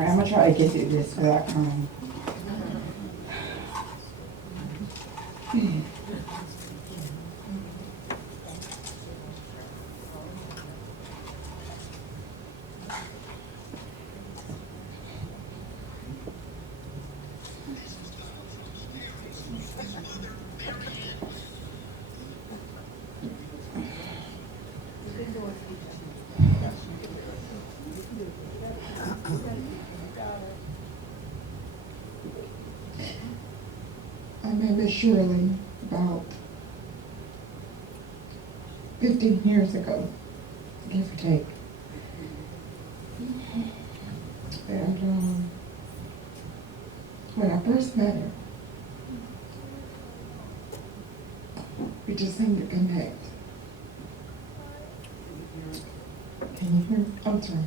Alright, I'm gonna try to get through this without crying. I met Miss Shirley about 15 years ago, give or take. And when I first met her, we just seemed to connect. Can you hear me? I'm sorry.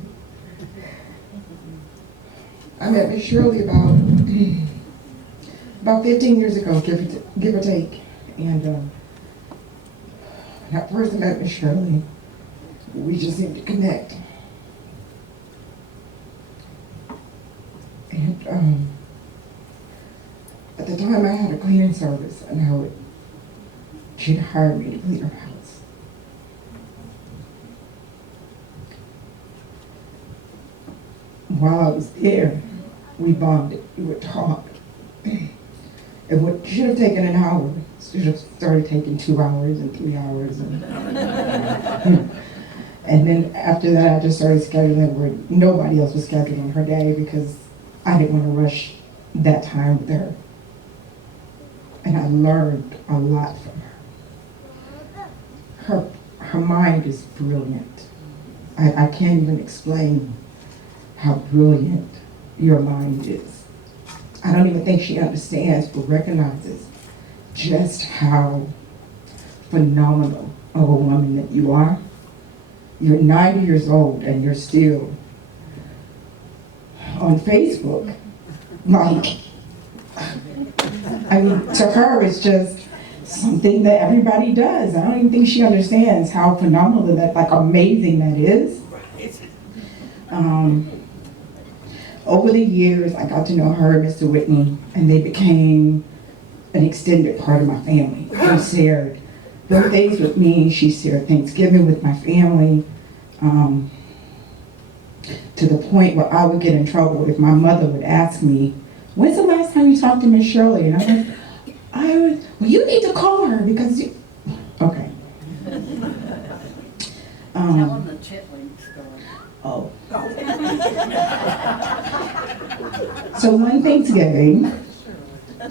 I met Miss Shirley about 15 years ago, give or take. And when I first met Miss Shirley, we just seemed to connect. And at the time I had a cleaning service, and she'd hired me to clean her house. While I was there, we bonded, we would talk. It should have taken an hour. It should have started taking 2 hours and 3 hours. And then after that, I just started scheduling where nobody else was scheduling her day because I didn't want to rush that time with her. And I learned a lot from her. Her mind is brilliant. I can't even explain how brilliant your mind is. I don't even think she understands or recognizes just how phenomenal of a woman that you are. You're 90 years old and you're still on Facebook. Like, I mean, to her it's just something that everybody does. I don't even think she understands how phenomenal that, like amazing that is. Over the years, I got to know her and Mr. Whitney, and they became an extended part of my family. She shared birthdays with me, she shared Thanksgiving with my family, to the point where I would get in trouble if my mother would ask me, when's the last time you talked to Miss Shirley? And I would, well, you need to call her because you, okay. Tell them the chitlin story. Oh. So one Thanksgiving,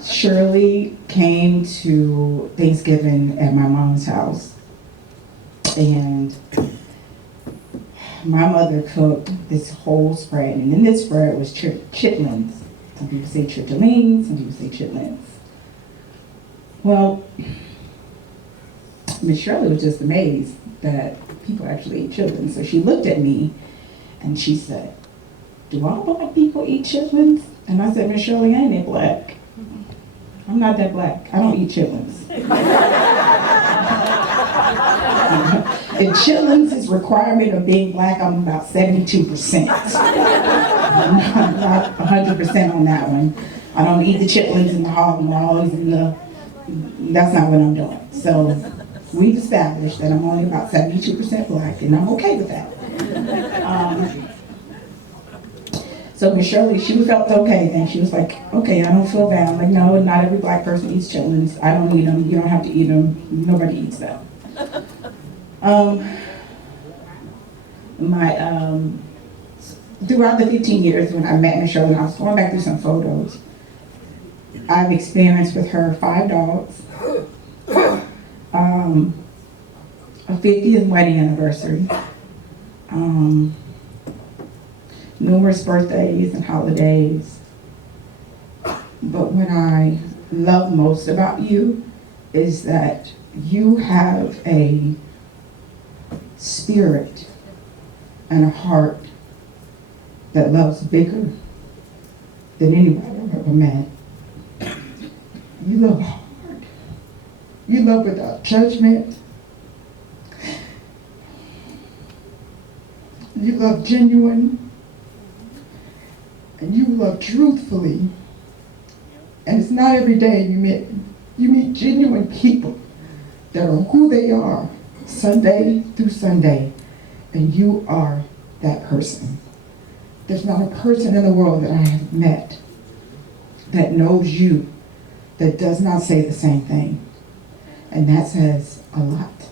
Shirley came to Thanksgiving at my mom's house, and my mother cooked this whole spread, and in this spread was chitlins. Some people say chitterlings, some people say chitlins. Well, Miss Shirley was just amazed that people actually ate chitlins, so she looked at me and she said, do all black people eat chitlins? And I said, Miss Shirley, I ain't black. I'm not that black. I don't eat chitlins. And chitlins is requirement of being black, I'm about 72%. I'm not 100% on that one. I don't eat the chitlins and the hog maws and that's not what I'm doing. So we've established that I'm only about 72% black, and I'm okay with that. So Miss Shirley, she felt okay then. She was like, okay, I don't feel bad. I'm like, no, not every black person eats chitlins. I don't eat them. You don't have to eat them. Nobody eats them. Throughout the 15 years when I met Miss Shirley, and I was going back through some photos, I've experienced with her 5 dogs, a 50th wedding anniversary, numerous birthdays and holidays. But what I love most about you is that you have a spirit and a heart that loves bigger than anybody I've ever met. You love hard. You love without judgment. You love genuine. and you love truthfully. And it's not every day you meet genuine people that are who they are, Sunday through Sunday, and you are that person. There's not a person in the world that I have met that knows you that does not say the same thing. And that says a lot.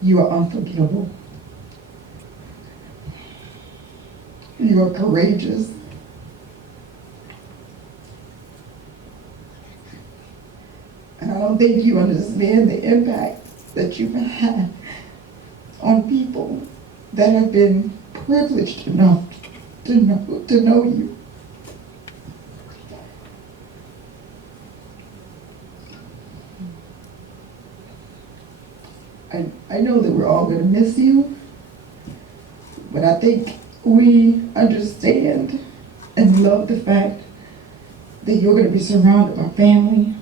You are unforgettable. You are courageous. And I don't think you understand the impact that you've had on people that have been privileged enough to know you. I know that we're all going to miss you, but I think we understand and love the fact that you're going to be surrounded by family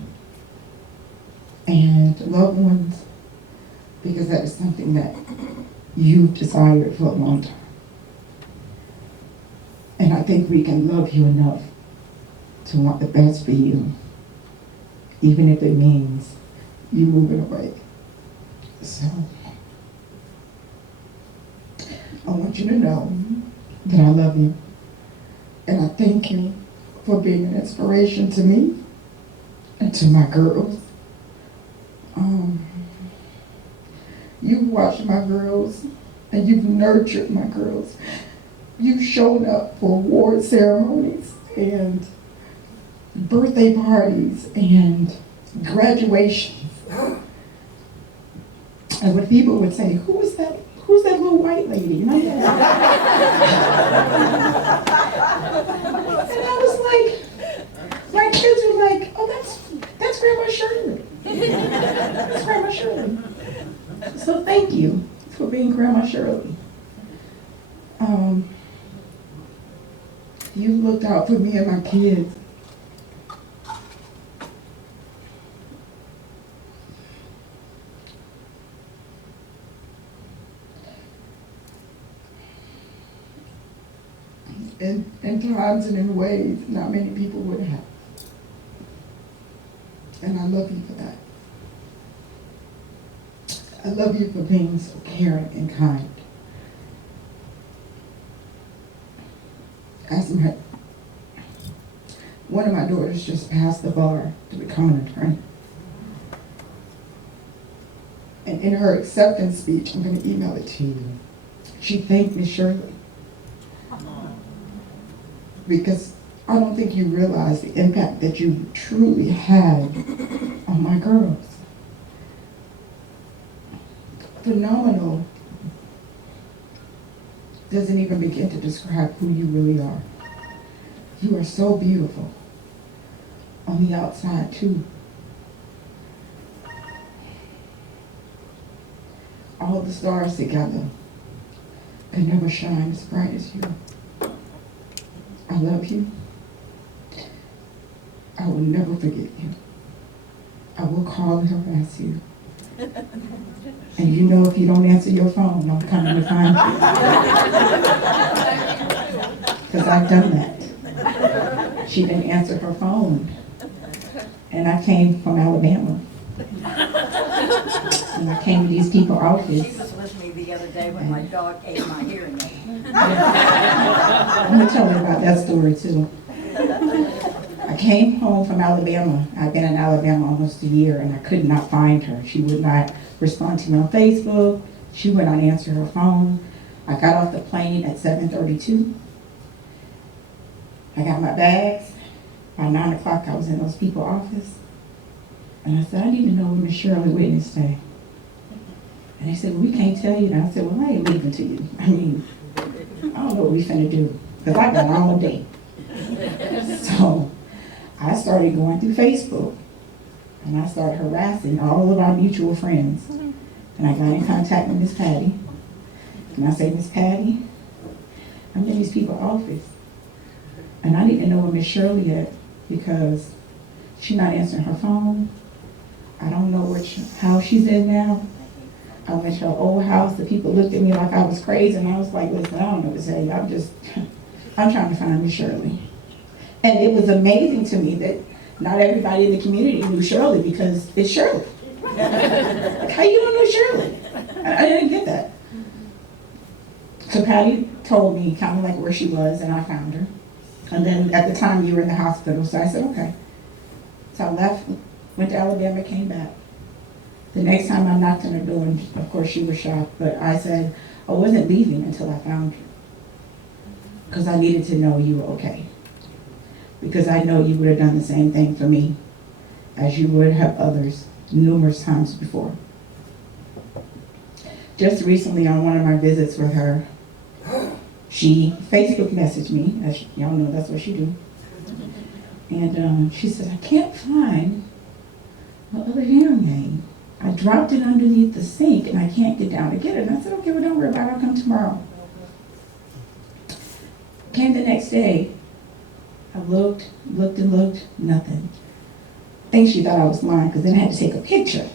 and loved ones, because that is something that you've desired for a long time. And I think we can love you enough to want the best for you, even if it means you moving away. So, I want you to know that I love you. And I thank you for being an inspiration to me and to my girls. You've watched my girls and you've nurtured my girls. You've shown up for award ceremonies and birthday parties and graduations. And when people would say, who's that little white lady? And I was like, my kids were like, oh, that's Grandma Shirley. That's Grandma Shirley. So thank you for being Grandma Shirley. You looked out for me and my kids. In times and in ways not many people would have. And I love you for that. I love you for being so caring and kind. One of my daughters just passed the bar to become an attorney. And in her acceptance speech, I'm going to email it to you, she thanked Miss Shirley. Because I don't think you realize the impact that you truly had on my girls. Phenomenal doesn't even begin to describe who you really are. You are so beautiful on the outside too. All the stars together could never shine as bright as you. I love you. I will never forget you. I will call and harass you. And you know if you don't answer your phone, I'm coming to find you. Because I've done that. She didn't answer her phone. And I came from Alabama. And I came to these people's office. She was with me the other day when my dog ate my hearing aid. I'm going to tell you about that story too. I came home from Alabama. I've been in Alabama almost a year and I could not find her. She would not respond to me on Facebook. She would not answer her phone. I got off the plane at 7:32. I got my bags. By 9 o'clock I was in those people's office. And I said, I need to know where Miss Shirley Whitney stay. And they said, well, we can't tell you. And I said, well, I ain't leaving to you. I mean, I don't know what we finna do, because I got all day. So I started going through Facebook, and I started harassing all of our mutual friends. And I got in contact with Miss Patty. And I said, Miss Patty, I'm in these people's office. And I need to know where Miss Shirley at, because she's not answering her phone. I don't know which house she's in now. I went to her old house. The people looked at me like I was crazy, and I was like, listen, I don't know what to say. I'm just, I'm trying to find Miss Shirley. And it was amazing to me that not everybody in the community knew Shirley because it's Shirley. Like, how you don't know Shirley? I didn't get that. So Patty told me kind of like where she was, and I found her. And then at the time you were in the hospital, so I said, okay. So I left, went to Alabama, came back. The next time I knocked on her door, and of course she was shocked, but I said, I wasn't leaving until I found you. Because I needed to know you were okay. Because I know you would have done the same thing for me as you would have others numerous times before. Just recently on one of my visits with her, she Facebook messaged me, as y'all know that's what she do. And she said, I can't find my other hearing aid. I dropped it underneath the sink and I can't get down to get it. And I said, okay, well don't worry about it, I'll come tomorrow. Came the next day, I looked, nothing. I think she thought I was lying because then I had to take a picture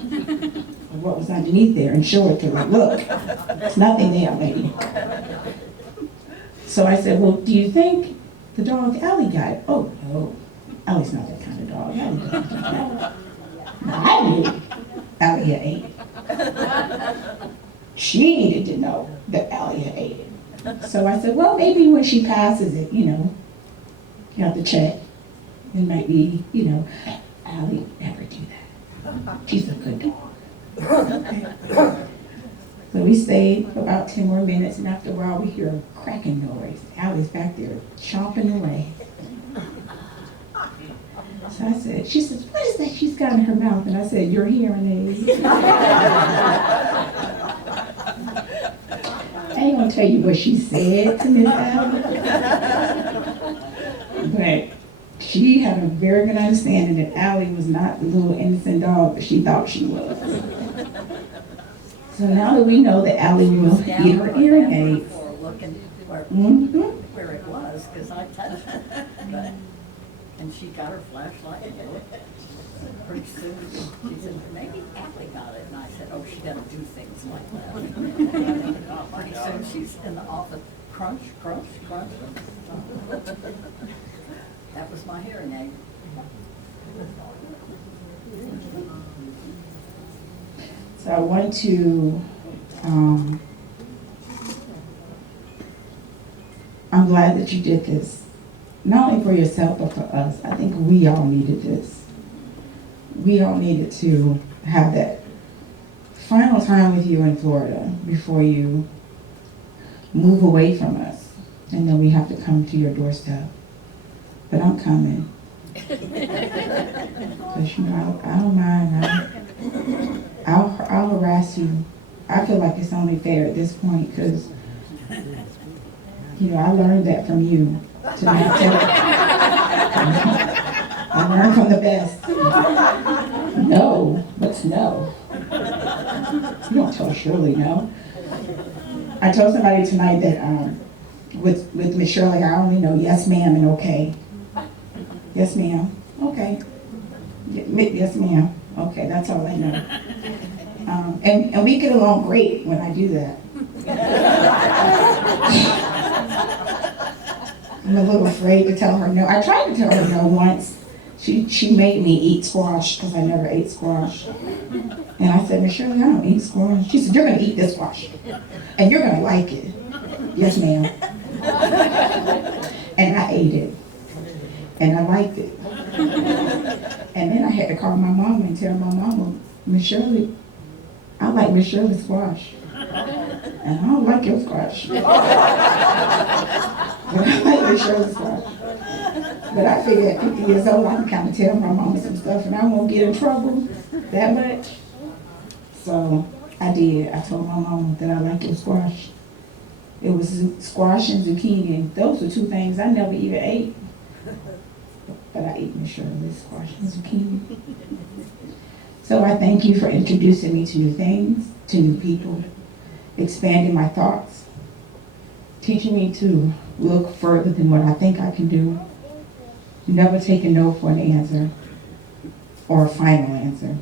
of what was underneath there and show it to her. Look, there's nothing there, lady. So I said, well, do you think the dog Allie got it? Oh, no, Allie's not that kind of dog. Allie doesn't do that. I knew Allie had ate it. She needed to know that Allie had ate it. So I said, well, maybe when she passes it, you have to check. It might be, Allie never do that. She's a good dog. So we stayed for about 10 more minutes, and after a while we hear a cracking noise. Allie's back there chomping away. So I said, she says, what is that she's got in her mouth? And I said, your hearing aid. I ain't gonna tell you what she said to Miss Allie. But she had a very good understanding that Allie was not the little innocent dog that she thought she was. So now that we know that Allie will get her hearing aids. Where it was, because I touched it. And she got her flashlight and pretty soon she said, maybe Allie got it. And I said, oh, she doesn't do things like that. Pretty soon she's in the office, crunch, crunch, crunch. That was my hearing aid. So I want to, I'm glad that you did this. Not only for yourself, but for us. I think we all needed this. We all needed to have that final time with you in Florida before you move away from us. And then we have to come to your doorstep. But I'm coming. Because, I don't mind. I'll harass you. I feel like it's only fair at this point because, I learned that from you. To not tell. I learned from the best. No, what's no? You don't tell Shirley no. I told somebody tonight that with Miss Shirley, I only know yes ma'am and okay. Yes ma'am, okay. Yes ma'am, okay, that's all I know. And we get along great when I do that. I'm a little afraid to tell her no. I tried to tell her no once. She made me eat squash because I never ate squash. And I said, Miss Shirley, I don't eat squash. She said, you're going to eat this squash. And you're going to like it. Yes, ma'am. And I ate it. And I liked it. And then I had to call my mama and tell my mama, Miss Shirley, I like Miss Shirley's squash. And I don't like your squash. But I like Miss Shirley's squash. But I figure at 50 years old, I can kind of tell my mama some stuff and I won't get in trouble that much. So I did. I told my mama that I like your squash. It was squash and zucchini, and those were two things I never even ate. But I ate Miss Shirley's squash and zucchini. So I thank you for introducing me to new things, to new people, expanding my thoughts, teaching me to look further than what I think I can do, never take a no for an answer or a final answer.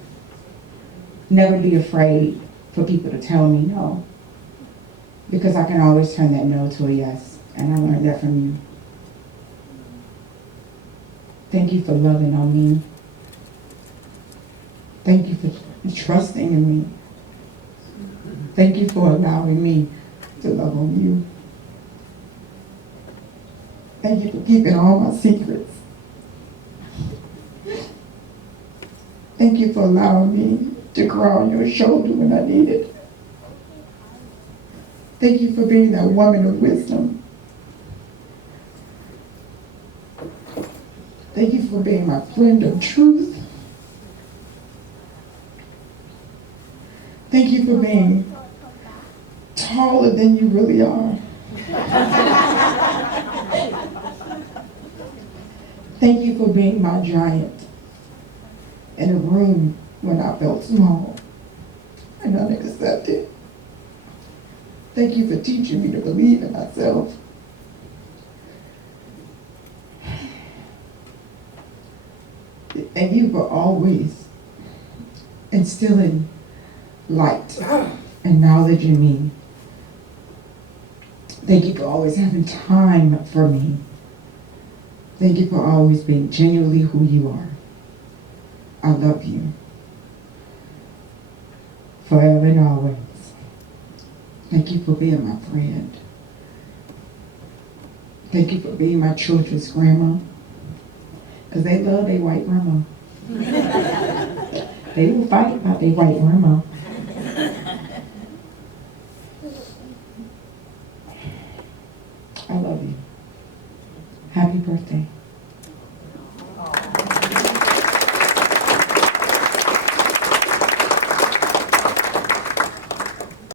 Never be afraid for people to tell me no, because I can always turn that no to a yes And I learned that from you. Thank you for loving on me. Thank you for trusting in me. Thank you for allowing me to love on you. Thank you for keeping all my secrets. Thank you for allowing me to cry on your shoulder when I need it. Thank you for being that woman of wisdom. Thank you for being my friend of truth. Thank you for being taller than you really are. Thank you for being my giant in a room when I felt small and unaccepted. Thank you for teaching me to believe in myself. Thank you for always instilling light and knowledge in me. Thank you for always having time for me. Thank you for always being genuinely who you are. I love you. Forever and always. Thank you for being my friend. Thank you for being my children's grandma. Because they love their white grandma. They will fight about their white grandma. I love you. Happy birthday.